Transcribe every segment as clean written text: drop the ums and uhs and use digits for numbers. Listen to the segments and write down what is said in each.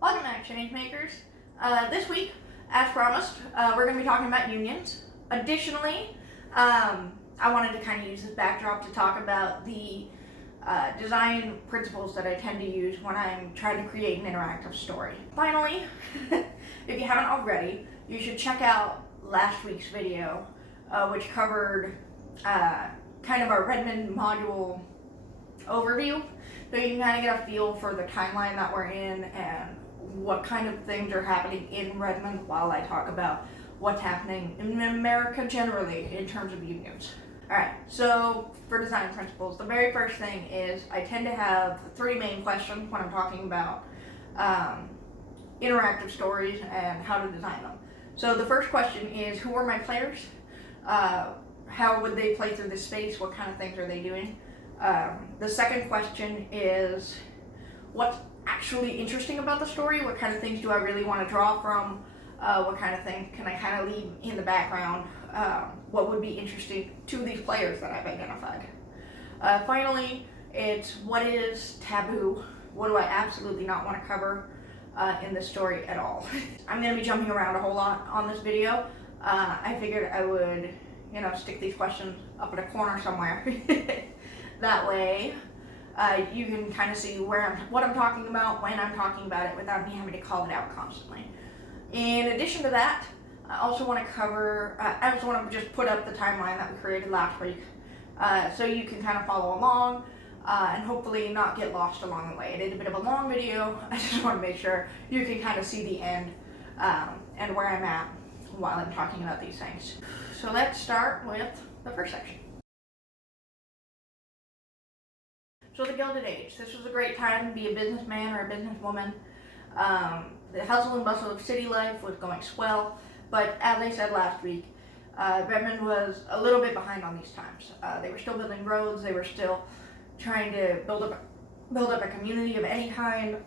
Welcome back, ChangeMakers. This week, as promised, we're going to be talking about unions. Additionally, I wanted to kind of use this backdrop to talk about the design principles that I tend to use when I'm trying to create an interactive story. Finally, if you haven't already, you should check out last week's video, which covered kind of our Redmond module overview, so you can kind of get a feel for the timeline that we're in and what kind of things are happening in Redmond while I talk about what's happening in America generally in terms of unions. Alright, so for design principles, the very first thing is I tend to have three main questions when I'm talking about interactive stories and how to design them. So the first question is, who are my players? How would they play through this space? What kind of things are they doing? The second question is, what's actually interesting about the story? What kind of things do I really want to draw from? What kind of things can I kind of leave in the background? What would be interesting to these players that I've identified? Finally, it's what is taboo? What do I absolutely not want to cover in this story at all? I'm going to be jumping around a whole lot on this video. I figured I would, stick these questions up in a corner somewhere. That way, you can kind of see what I'm talking about, when I'm talking about it, without me having to call it out constantly. In addition to that, I also want to cover, I just want to just put up the timeline that we created last week, so you can kind of follow along, and hopefully not get lost along the way. I did a bit of a long video. I just want to make sure you can kind of see the end, and where I'm at while I'm talking about these things. So let's start with the first section. So the Gilded Age. This was a great time to be a businessman or a businesswoman. The hustle and bustle of city life was going swell, but as I said last week, Redmond was a little bit behind on these times. They were still building roads. They were still trying to build up a community of any kind.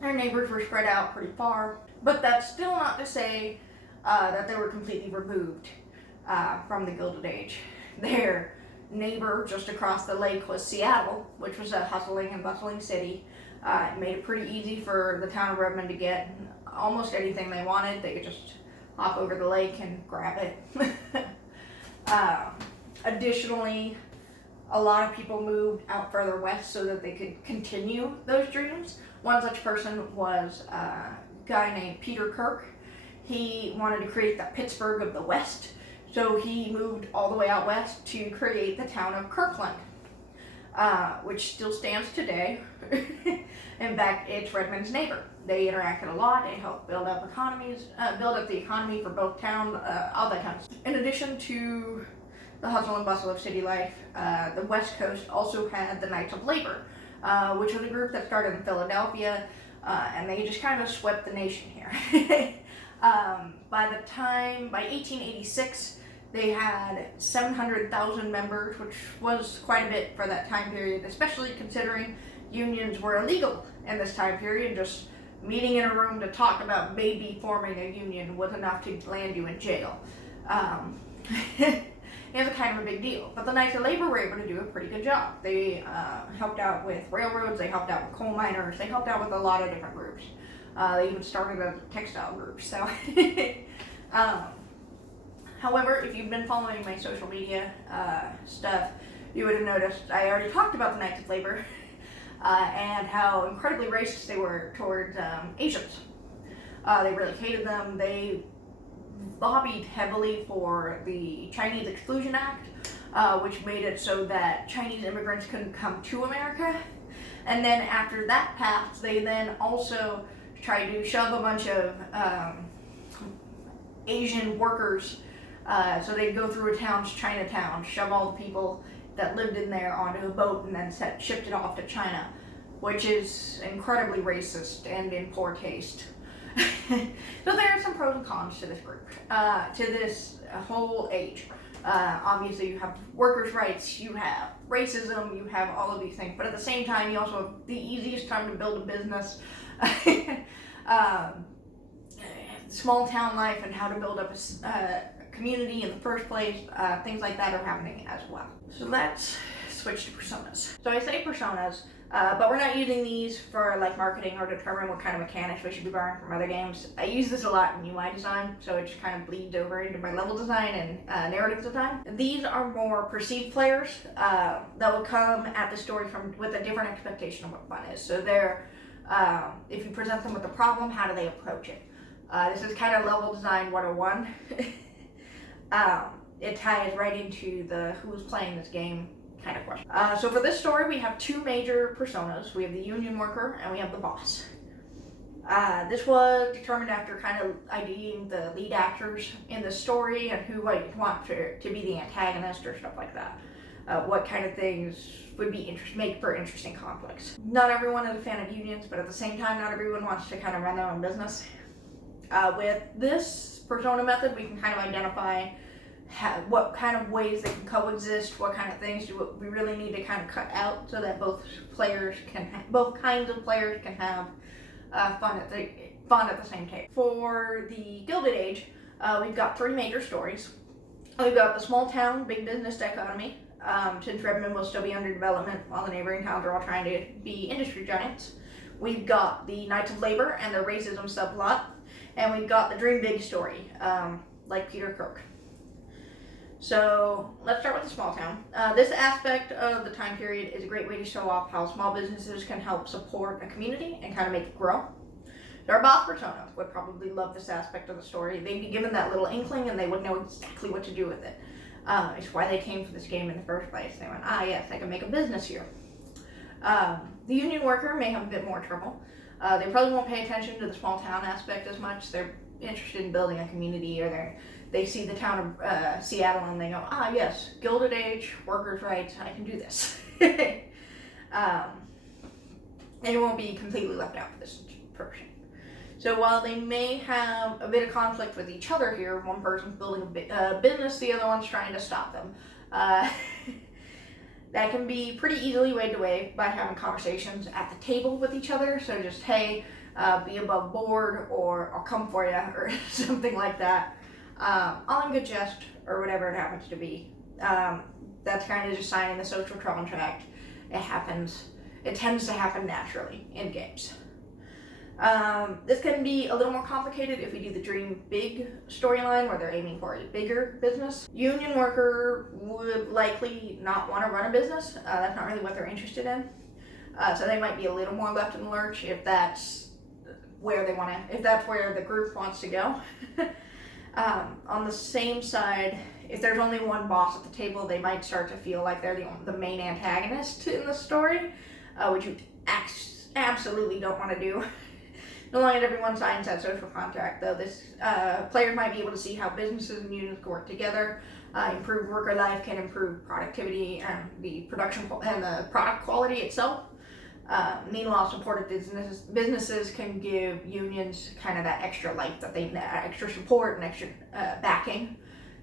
Their neighbors were spread out pretty far, but that's still not to say that they were completely removed from the Gilded Age. Their neighbor just across the lake was Seattle, which was a hustling and bustling city. It made it pretty easy for the town of Redmond to get almost anything they wanted. They could just hop over the lake and grab it. Additionally, a lot of people moved out further west so that they could continue those dreams. One such person was a guy named Peter Kirk. He wanted to create the Pittsburgh of the West, so he moved all the way out west to create the town of Kirkland, which still stands today. In fact, it's Redmond's neighbor. They interacted a lot. They helped build up the economy for both towns, all that kind of stuff. In addition to the hustle and bustle of city life, the West Coast also had the Knights of Labor, which was a group that started in Philadelphia, and they just kind of swept the nation here. By 1886, they had 700,000 members, which was quite a bit for that time period, especially considering unions were illegal in this time period. Just meeting in a room to talk about maybe forming a union was enough to land you in jail. It was kind of a big deal. But the Knights of Labor were able to do a pretty good job. They helped out with railroads, they helped out with coal miners, they helped out with a lot of different groups. They even started a textile group. So, however, if you've been following my social media stuff, you would have noticed I already talked about the Knights of Labor and how incredibly racist they were towards Asians. They really hated them. They lobbied heavily for the Chinese Exclusion Act, which made it so that Chinese immigrants couldn't come to America. And then after that passed, they then also tried to shove a bunch of Asian workers, so they'd go through a town's Chinatown, shove all the people that lived in there onto a boat and then shipped it off to China, which is incredibly racist and in poor taste. So there are some pros and cons to this group, to this whole age. Obviously you have workers' rights, you have racism, you have all of these things, but at the same time you also have the easiest time to build a business. Small town life and how to build up a community in the first place, things like that are happening as well. So let's switch to personas. So I say personas But we're not using these for like marketing or determine what kind of mechanics we should be borrowing from other games. I use this a lot in UI design, so it just kind of bleeds over into my level design and narrative design. These are more perceived players that will come at the story with a different expectation of what fun is. So they're, if you present them with a problem, how do they approach it? This is kind of level design 101. It ties right into the who's playing this game kind of question. So for this story, we have two major personas. We have the union worker and we have the boss. This was determined after kind of IDing the lead actors in the story and who I want to be the antagonist or stuff like that. What kind of things would be make for interesting conflicts. Not everyone is a fan of unions, but at the same time, not everyone wants to kind of run their own business. With this persona method, we can kind of identify what kind of ways they can coexist, what kind of things do we really need to kind of cut out so that both kinds of players can have fun at the same table. For the Gilded Age, we've got three major stories. We've got the small town, big business dichotomy, since Redmond will still be under development while the neighboring towns are all trying to be industry giants. We've got the Knights of Labor and the racism subplot, and we've got the dream big story, like Peter Kirk. So let's start with the small town. This aspect of the time period is a great way to show off how small businesses can help support a community and kind of make it grow. Our boss persona would probably love this aspect of the story. They'd be given that little inkling and they would know exactly what to do with it. It's why they came for this game in the first place. They went, yes, I can make a business here. The union worker may have a bit more trouble. They probably won't pay attention to the small town aspect as much. They're interested in building a community, or they see the town of Seattle and they go, yes, Gilded Age, workers' rights, I can do this. And it won't be completely left out for this person. So while they may have a bit of conflict with each other here, one person's building a business, the other one's trying to stop them. That can be pretty easily weighed away by having conversations at the table with each other. So just, hey, be above board, or I'll come for you, or something like that. All in good jest, or whatever it happens to be. That's kind of just signing the social contract. It tends to happen naturally in games. This can be a little more complicated if we do the dream big storyline where they're aiming for a bigger business. Union worker would likely not want to run a business. That's not really what they're interested in. So they might be a little more left in the lurch if that's where the group wants to go. On the same side, if there's only one boss at the table, they might start to feel like they're the main antagonist in the story, which you absolutely don't want to do. No longer everyone signs that social contract, though. This player might be able to see how businesses and unions can work together. Improved worker life can improve productivity and the production and the product quality itself. Meanwhile, supportive businesses can give unions kind of that extra life extra support and extra backing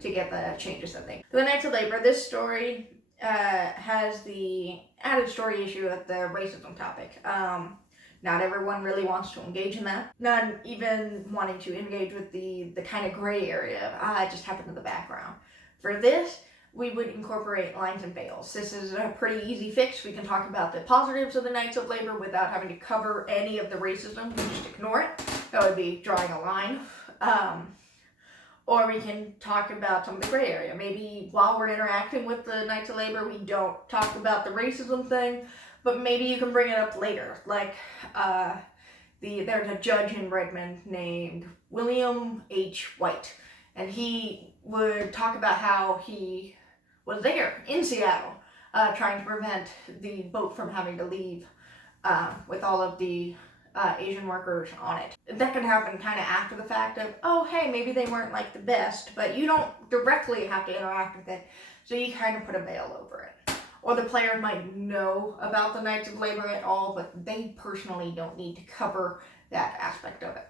to get the changes that they. For the Knights of Labor, this story has the added story issue of the racism topic. Not everyone really wants to engage in that. Not even wanting to engage with the kind of gray area of, it just happened in the background. For this, we would incorporate lines and veils. This is a pretty easy fix. We can talk about the positives of the Knights of Labor without having to cover any of the racism. We just ignore it. That would be drawing a line. Or we can talk about some of the gray area. Maybe while we're interacting with the Knights of Labor, we don't talk about the racism thing, but maybe you can bring it up later. Like, there's a judge in Redmond named William H. White, and he would talk about how he was there in Seattle, trying to prevent the boat from having to leave with all of the Asian workers on it. That can happen kind of after the fact of, oh, hey, maybe they weren't like the best, but you don't directly have to interact with it, so you kind of put a veil over it. Or the player might know about the Knights of Labor at all, but they personally don't need to cover that aspect of it.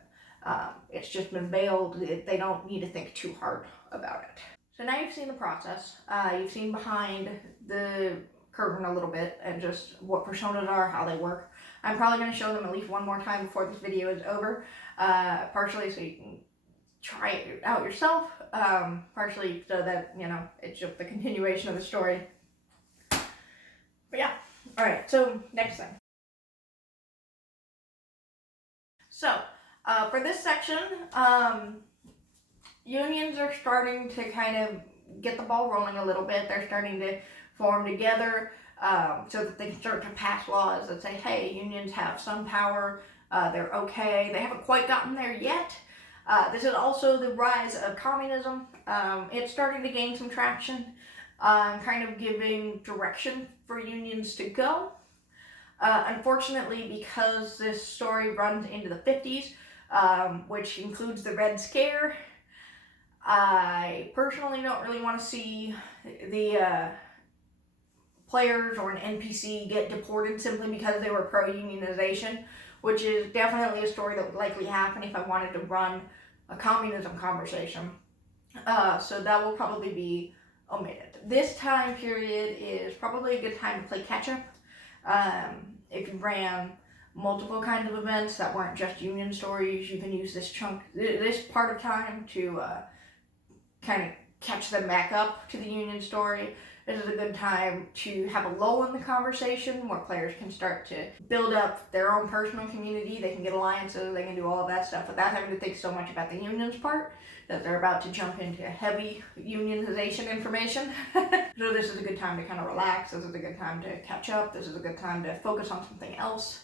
It's just been veiled. They don't need to think too hard about it. So now you've seen the process. You've seen behind the curtain a little bit and just what personas are, how they work. I'm probably going to show them at least one more time before this video is over, partially so you can try it out yourself, partially so that, it's just the continuation of the story. But yeah, alright, so next thing. So, for this section, unions are starting to kind of get the ball rolling a little bit. They're starting to form together so that they can start to pass laws that say, hey, unions have some power, they're okay. They haven't quite gotten there yet. This is also the rise of communism. It's starting to gain some traction, kind of giving direction for unions to go. Unfortunately, because this story runs into the 50s, which includes the Red Scare, I personally don't really want to see the players or an NPC get deported simply because they were pro-unionization, which is definitely a story that would likely happen if I wanted to run a communism conversation. So that will probably be omitted. This time period is probably a good time to play catch-up. If you ran multiple kinds of events that weren't just union stories, you can use this part of time to kind of catch them back up to the union story. This is a good time to have a lull in the conversation where players can start to build up their own personal community. They can get alliances, they can do all of that stuff without having to think so much about the unions part, that they're about to jump into heavy unionization information. So this is a good time to kind of relax. This is a good time to catch up. This is a good time to focus on something else.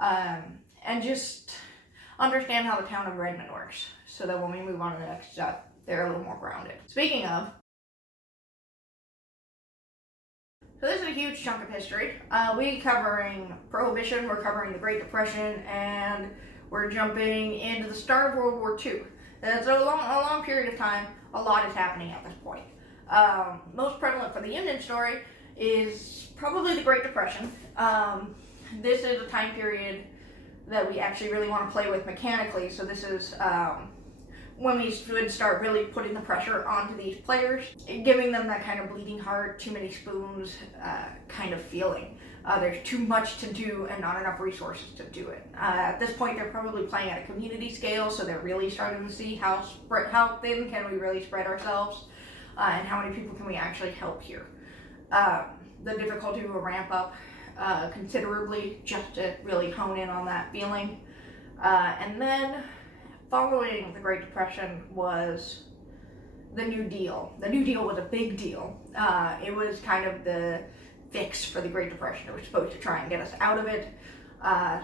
And just understand how the town of Redmond works, so that when we move on to the next step, they're a little more grounded. Speaking of, so this is a huge chunk of history. We're covering Prohibition, we're covering the Great Depression, and we're jumping into the start of World War II. It's a long period of time. A lot is happening at this point. Most prevalent for the Union story is probably the Great Depression. This is a time period that we actually really want to play with mechanically, so this is when we should start really putting the pressure onto these players, giving them that kind of bleeding heart, too many spoons kind of feeling. There's too much to do and not enough resources to do it. At this point, they're probably playing at a community scale, so they're really starting to see how thin can we really spread ourselves, and how many people can we actually help here. The difficulty will ramp up considerably just to really hone in on that feeling. And then following the Great Depression was the New Deal. The New Deal was a big deal. It was kind of the fix for the Great Depression. It was supposed to try and get us out of it.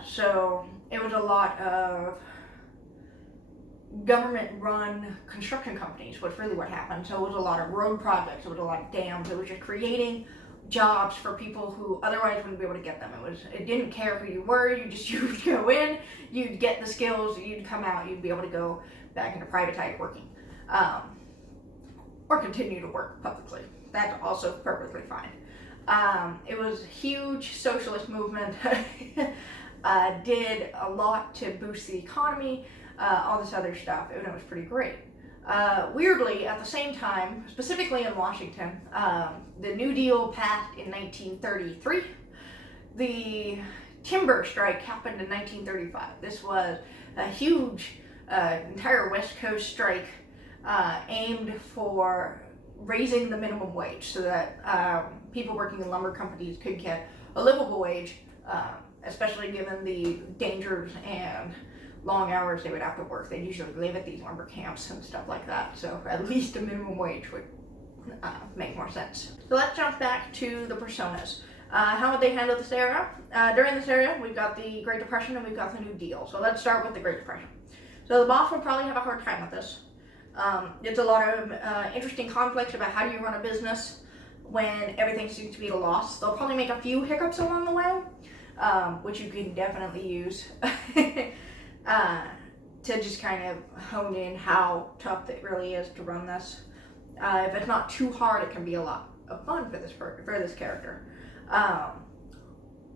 So it was a lot of government-run construction companies, was really what happened. So it was a lot of road projects, it was a lot of dams, it was just creating jobs for people who otherwise wouldn't be able to get them. It didn't care who you were, you would go in, you'd get the skills, you'd come out, you'd be able to go back into privatized working. Or continue to work publicly. That's also perfectly fine. It was a huge socialist movement, did a lot to boost the economy, all this other stuff, and it was pretty great. Weirdly, at the same time, specifically in Washington, the New Deal passed in 1933. The timber strike happened in 1935. This was a huge, entire West Coast strike aimed for raising the minimum wage so that people working in lumber companies could get a livable wage, especially given the dangers and long hours they would have to work. They'd usually live at these lumber camps and stuff like that, so at least a minimum wage would make more sense. So let's jump back to the personas. How would they handle this era? During this era, we've got the Great Depression and we've got the New Deal. So let's start with the Great Depression. So the boss will probably have a hard time with this. It's a lot of interesting conflicts about how do you run a business when everything seems to be at a loss. They'll probably make a few hiccups along the way, which you can definitely use to just kind of hone in how tough it really is to run this. If it's not too hard, it can be a lot of fun for this character.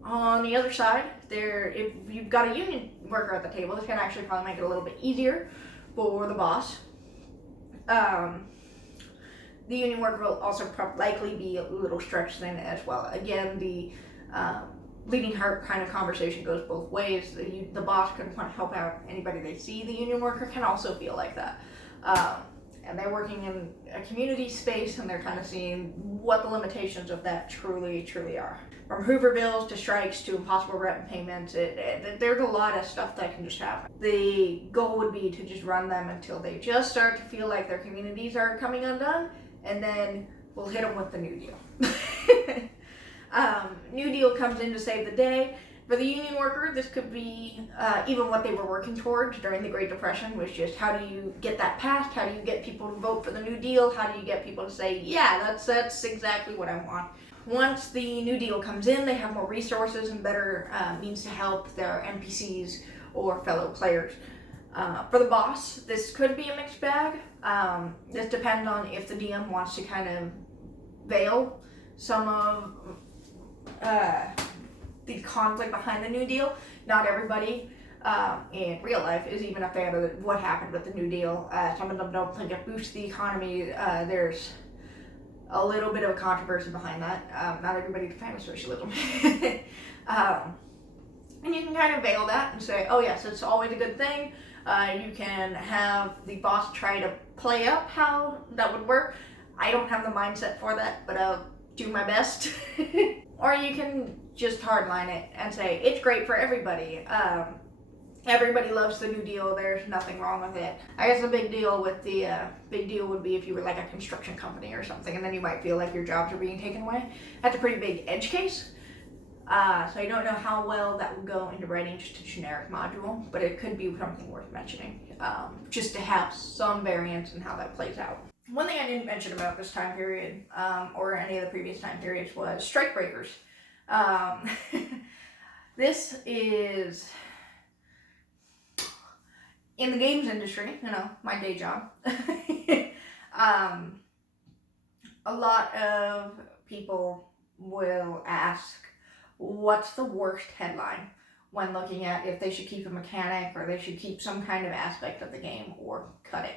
On the other side, if you've got a union worker at the table, this can actually probably make it a little bit easier for the boss. The union worker will also likely be a little stretched thin as well. Again, the bleeding heart kind of conversation goes both ways. The boss can want to help out anybody they see. The union worker can also feel like that. and they're working in a community space, and they're kind of seeing what the limitations of that truly are. From Hoover bills to strikes to impossible rent payments, there's a lot of stuff that can just happen. The goal would be to just run them until they just start to feel like their communities are coming undone, and then we'll hit them with the New Deal. New Deal comes in to save the day. For the union worker, this could be even what they were working towards during the Great Depression, was just how do you get that passed? How do you get people to vote for the New Deal? How do you get people to say, yeah, that's exactly what I want? Once the New Deal comes in, they have more resources and better means to help their NPCs or fellow players. For the boss, this could be a mixed bag. This depends on if the DM wants to kind of veil some of the conflict behind the New Deal. Not everybody in real life is even a fan of what happened with the New Deal. Some of them don't think it boosts the economy. There's a little bit of a controversy behind that. Not everybody's a fan of socialism. And you can kind of veil that and say, oh yes, it's always a good thing. You can have the boss try to play up how that would work. I don't have the mindset for that, but I'll do my best. Or you can just hardline it and say, it's great for everybody. Everybody loves the New Deal. There's nothing wrong with it. I guess the big deal would be if you were like a construction company or something, and then you might feel like your jobs are being taken away. That's a pretty big edge case. So I don't know how well that would go into writing just a generic module, but it could be something worth mentioning, just to have some variance in how that plays out. One thing I didn't mention about this time period, or any of the previous time periods, was strike breakers. This is, in the games industry, my day job, a lot of people will ask, what's the worst headline when looking at if they should keep a mechanic or they should keep some kind of aspect of the game or cut it.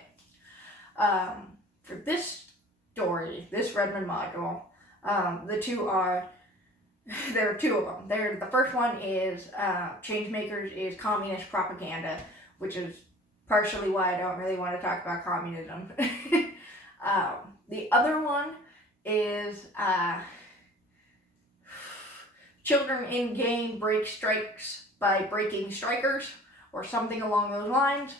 For this story, this Redmond module, there are two of them. The first one is ChangeMakers is communist propaganda, which is partially why I don't really want to talk about communism. The other one is children in game break strikes by breaking strikers, or something along those lines.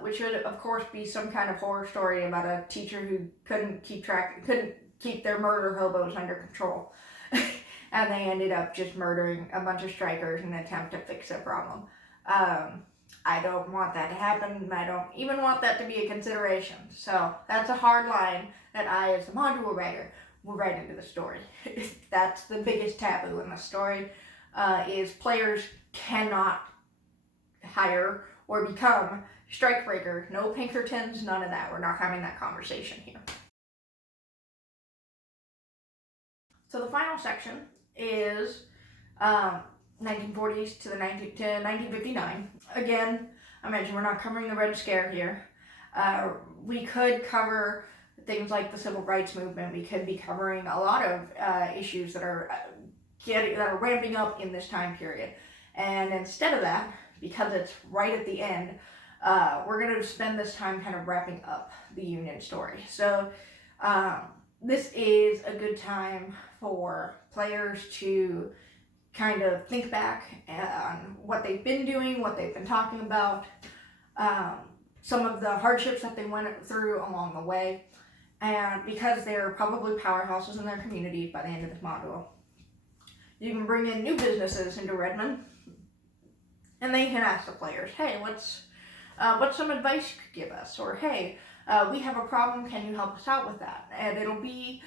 Which would, of course, be some kind of horror story about a teacher who couldn't keep their murder hobos under control. And they ended up just murdering a bunch of strikers in an attempt to fix their problem. I don't want that to happen. I don't even want that to be a consideration. So that's a hard line that I, as a module writer, will write into the story. That's the biggest taboo in the story, is players cannot hire or become strikebreaker. No Pinkertons, none of that. We're not having that conversation here. So the final section is 1940s to 1959. Again, I mentioned we're not covering the Red Scare here. We could cover things like the Civil Rights Movement. We could be covering a lot of issues that are ramping up in this time period. And instead of that, because it's right at the end, we're going to spend this time kind of wrapping up the Union story. So this is a good time for players to kind of think back on what they've been doing, what they've been talking about, some of the hardships that they went through along the way. And because they're probably powerhouses in their community by the end of this module, you can bring in new businesses into Redmond, and they can ask the players, hey, what's some advice you could give us? Or, hey, we have a problem, can you help us out with that? And it'll be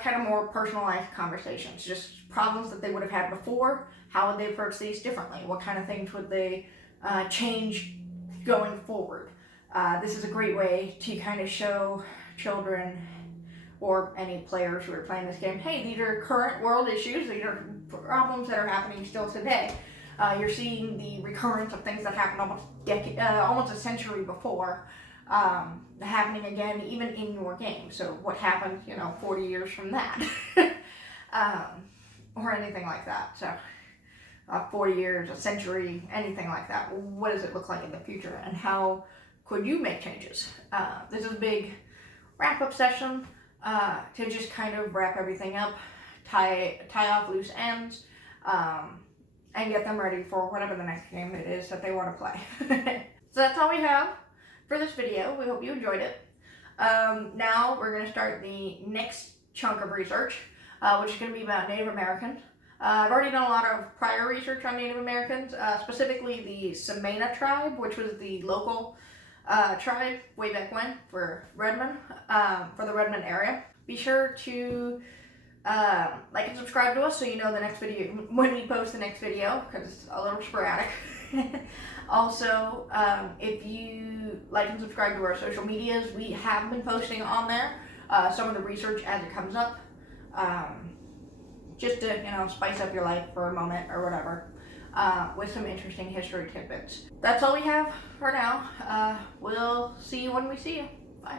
kind of more personalized conversations, just problems that they would have had before. How would they approach these differently? What kind of things would they change going forward? This is a great way to kind of show children or any players who are playing this game, hey, these are current world issues, these are problems that are happening still today. You're seeing the recurrence of things that happened almost a century before, happening again even in your game. So what happened, 40 years from that, or anything like that. So 40 years, a century, anything like that. What does it look like in the future, and how could you make changes? This is a big wrap-up session to just kind of wrap everything up, tie off loose ends, and get them ready for whatever the next game it is that they want to play. So that's all we have for this video. We hope you enjoyed it. Now we're going to start the next chunk of research, which is going to be about Native Americans. I've already done a lot of prior research on Native Americans, specifically the Samana tribe, which was the local tribe way back when for Redmond, for the Redmond area. Be sure to like and subscribe to us so you know the next video, when we post the next video, because it's a little sporadic. Also, if you like and subscribe to our social medias, we have been posting on there some of the research as it comes up, just to spice up your life for a moment or whatever, with some interesting history tidbits. That's all we have for now. We'll see you when we see you. Bye.